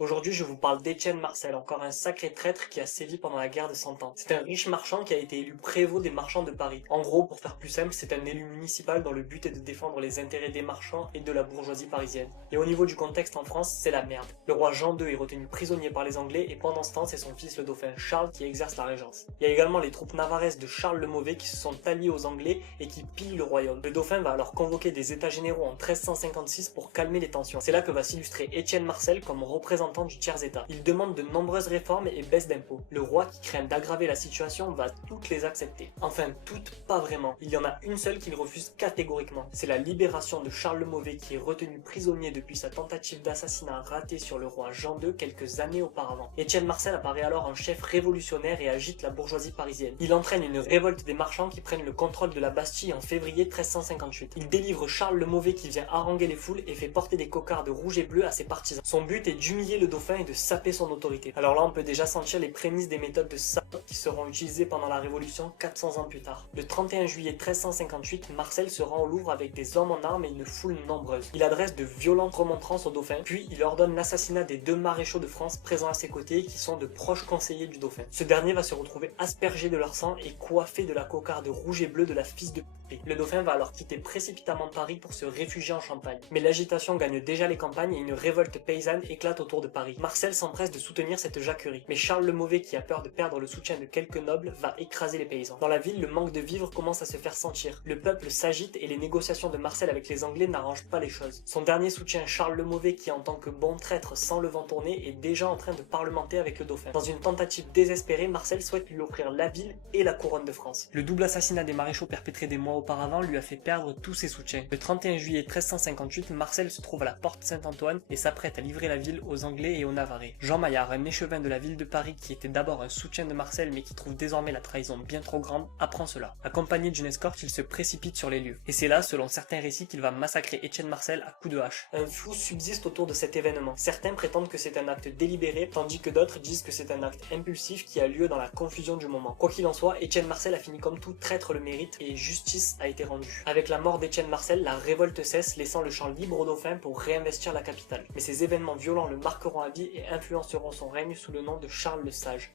Aujourd'hui, je vous parle d'Étienne Marcel, encore un sacré traître qui a sévi pendant la guerre de Cent Ans. C'est un riche marchand qui a été élu prévôt des marchands de Paris. En gros, pour faire plus simple, c'est un élu municipal dont le but est de défendre les intérêts des marchands et de la bourgeoisie parisienne. Et au niveau du contexte en France, c'est la merde. Le roi Jean II est retenu prisonnier par les Anglais et pendant ce temps, c'est son fils le dauphin Charles qui exerce la régence. Il y a également les troupes navaraises de Charles le Mauvais qui se sont alliées aux Anglais et qui pillent le royaume. Le dauphin va alors convoquer des états généraux en 1356 pour calmer les tensions. C'est là que va s'illustrer Étienne Marcel comme représentant du tiers-état. Il demande de nombreuses réformes et baisses d'impôts. Le roi, qui craint d'aggraver la situation, va toutes les accepter. Enfin, toutes, pas vraiment. Il y en a une seule qu'il refuse catégoriquement. C'est la libération de Charles le Mauvais qui est retenu prisonnier depuis sa tentative d'assassinat ratée sur le roi Jean II quelques années auparavant. Étienne Marcel apparaît alors en chef révolutionnaire et agite la bourgeoisie parisienne. Il entraîne une révolte des marchands qui prennent le contrôle de la Bastille en février 1358. Il délivre Charles le Mauvais qui vient haranguer les foules et fait porter des cocardes rouges et bleues à ses partisans. Son but est d'humilier le dauphin et de saper son autorité. Alors là, on peut déjà sentir les prémices des méthodes de sape qui seront utilisées pendant la Révolution 400 ans plus tard. Le 31 juillet 1358, Marcel se rend au Louvre avec des hommes en armes et une foule nombreuse. Il adresse de violentes remontrances au dauphin, puis il ordonne l'assassinat des deux maréchaux de France présents à ses côtés qui sont de proches conseillers du dauphin. Ce dernier va se retrouver aspergé de leur sang et coiffé de la cocarde rouge et bleue de la fils de p. Le dauphin va alors quitter précipitamment Paris pour se réfugier en Champagne. Mais l'agitation gagne déjà les campagnes et une révolte paysanne éclate autour de Paris. Marcel s'empresse de soutenir cette jacquerie, mais Charles le Mauvais, qui a peur de perdre le soutien de quelques nobles, va écraser les paysans. Dans la ville, le manque de vivres commence à se faire sentir. Le peuple s'agite et les négociations de Marcel avec les Anglais n'arrangent pas les choses. Son dernier soutien, Charles le Mauvais, qui en tant que bon traître sans le vent tourner, est déjà en train de parlementer avec le dauphin. Dans une tentative désespérée, Marcel souhaite lui offrir la ville et la couronne de France. Le double assassinat des maréchaux perpétré des mois auparavant lui a fait perdre tous ses soutiens. Le 31 juillet 1358, Marcel se trouve à la porte Saint-Antoine et s'apprête à livrer la ville aux Anglais et aux Navarrais. Jean Maillard, un échevin de la ville de Paris qui était d'abord un soutien de Marcel mais qui trouve désormais la trahison bien trop grande, apprend cela. Accompagné d'une escorte, il se précipite sur les lieux. Et c'est là, selon certains récits, qu'il va massacrer Étienne Marcel à coups de hache. Un flou subsiste autour de cet événement. Certains prétendent que c'est un acte délibéré, tandis que d'autres disent que c'est un acte impulsif qui a lieu dans la confusion du moment. Quoi qu'il en soit, Étienne Marcel a fini comme tout traître le mérite et justice a été rendue. Avec la mort d'Étienne Marcel, la révolte cesse, laissant le champ libre au dauphin pour réinvestir la capitale. Mais ces événements violents le marqueront à vie et influenceront son règne sous le nom de Charles le Sage.